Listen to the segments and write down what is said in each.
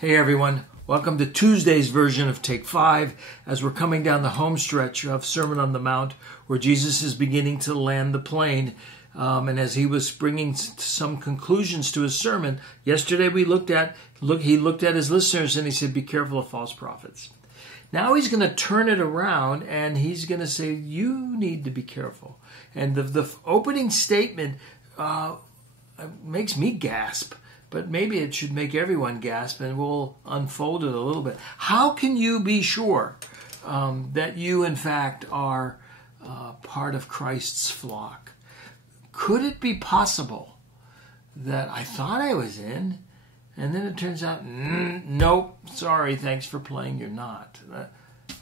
Hey everyone, welcome to Tuesday's version of Take 5 as we're coming down the home stretch of Sermon on the Mount where Jesus is beginning to land the plane. And as he was bringing some conclusions to his sermon, yesterday he looked at his listeners and he said, be careful of false prophets. Now he's going to turn it around and he's going to say, you need to be careful. And the opening statement makes me gasp. But maybe it should make everyone gasp, and we'll unfold it a little bit. How can you be sure that you, in fact, are part of Christ's flock? Could it be possible that I thought I was in, and then it turns out, nope, sorry, thanks for playing, you're not?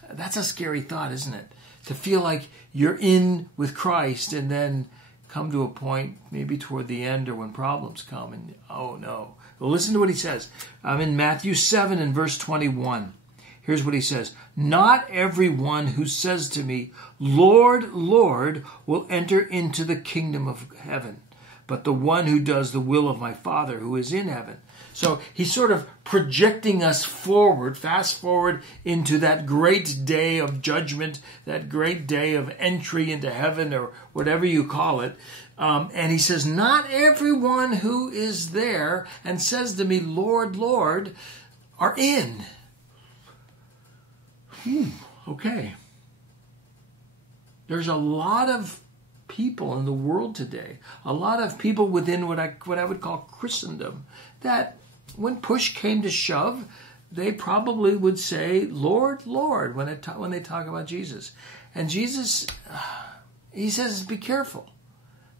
That's a scary thought, isn't it? To feel like you're in with Christ, and then come to a point maybe toward the end or when problems come and oh no. Well, listen to what he says. I'm in Matthew 7 and verse 21. Here's what he says. Not everyone who says to me, Lord, Lord, will enter into the kingdom of heaven, but the one who does the will of my Father who is in heaven. So he's sort of projecting us forward, fast forward into that great day of judgment, that great day of entry into heaven or whatever you call it. And he says, not everyone who is there and says to me, Lord, Lord, are in. Okay. There's a lot of people in the world today, a lot of people within what I would call Christendom, that when push came to shove, they probably would say, Lord, Lord, when they talk about Jesus. And Jesus, he says, be careful.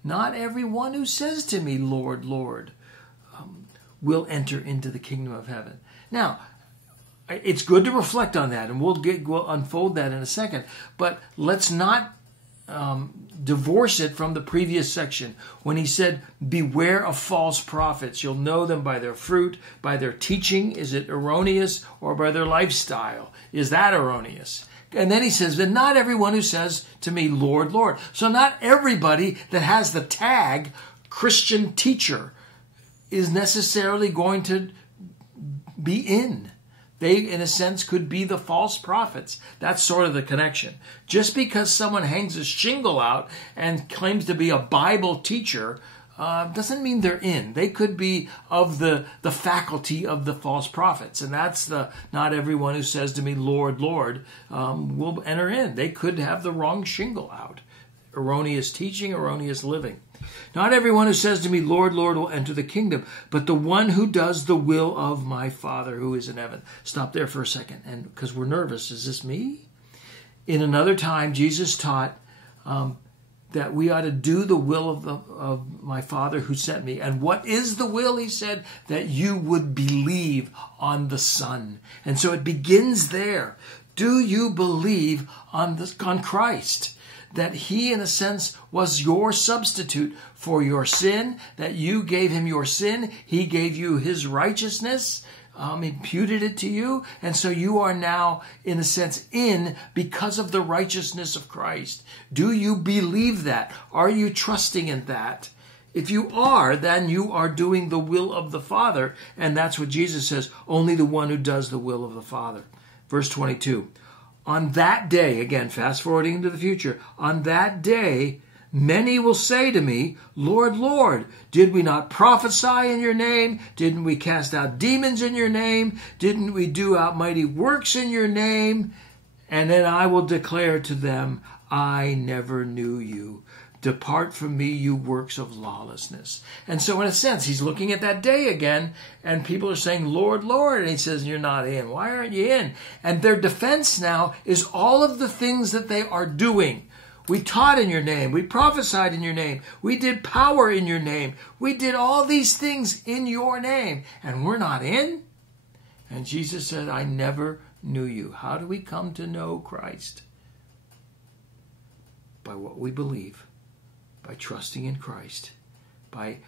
Not everyone who says to me, Lord, Lord, will enter into the kingdom of heaven. Now, it's good to reflect on that, and we'll unfold that in a second. But let's not divorce it from the previous section when he said, beware of false prophets. You'll know them by their fruit, by their teaching. Is it erroneous? Or by their lifestyle? Is that erroneous? And then he says, but not everyone who says to me, Lord, Lord. So not everybody that has the tag Christian teacher is necessarily going to be in. They, in a sense, could be the false prophets. That's sort of the connection. Just because someone hangs a shingle out and claims to be a Bible teacher doesn't mean they're in. They could be of the faculty of the false prophets. And that's not everyone who says to me, Lord, Lord, will enter in. They could have the wrong shingle out. Erroneous teaching, erroneous living. Not everyone who says to me, Lord, Lord, will enter the kingdom, but the one who does the will of my Father who is in heaven. Stop there for a second, and because we're nervous. Is this me? In another time, Jesus taught that we ought to do the will of my Father who sent me. And what is the will? He said, that you would believe on the Son. And so it begins there. Do you believe on Christ? That he, in a sense, was your substitute for your sin, that you gave him your sin, he gave you his righteousness, imputed it to you, and so you are now, in a sense, in because of the righteousness of Christ. Do you believe that? Are you trusting in that? If you are, then you are doing the will of the Father, and that's what Jesus says, only the one who does the will of the Father. Verse 22. On that day, again, fast forwarding into the future, on that day, many will say to me, Lord, Lord, did we not prophesy in your name? Didn't we cast out demons in your name? Didn't we do out mighty works in your name? And then I will declare to them, I never knew you. Depart from me, you works of lawlessness. And so in a sense, he's looking at that day again, and people are saying, Lord, Lord. And he says, you're not in. Why aren't you in? And their defense now is all of the things that they are doing. We taught in your name. We prophesied in your name. We did power in your name. We did all these things in your name. And we're not in? And Jesus said, I never knew you. How do we come to know Christ? By what we believe. By trusting in Christ, by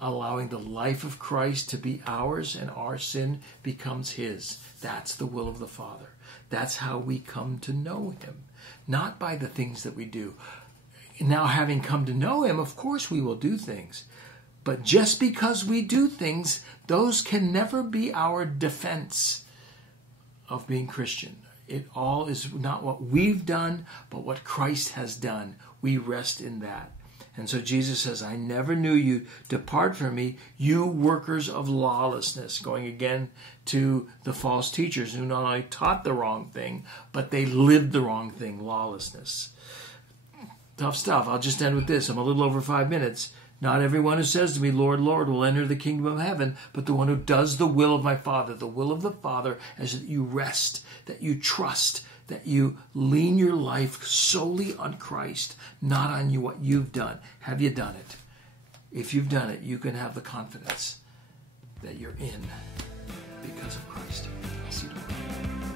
allowing the life of Christ to be ours and our sin becomes his. That's the will of the Father. That's how we come to know him, not by the things that we do. Now, having come to know him, of course we will do things, But just because we do things, those can never be our defense of being Christian. It all is not what we've done, but what Christ has done. We rest in that. And so Jesus says, I never knew you. Depart from me, you workers of lawlessness. Going again to the false teachers who not only taught the wrong thing, but they lived the wrong thing, lawlessness. Tough stuff. I'll just end with this. I'm a little over 5 minutes. Not everyone who says to me, Lord, Lord, will enter the kingdom of heaven, but the one who does the will of my Father. The will of the Father is that you rest, that you trust, that you lean your life solely on Christ, not on you what you've done. Have you done it? If you've done it, you can have the confidence that you're in because of Christ. I'll see you tomorrow.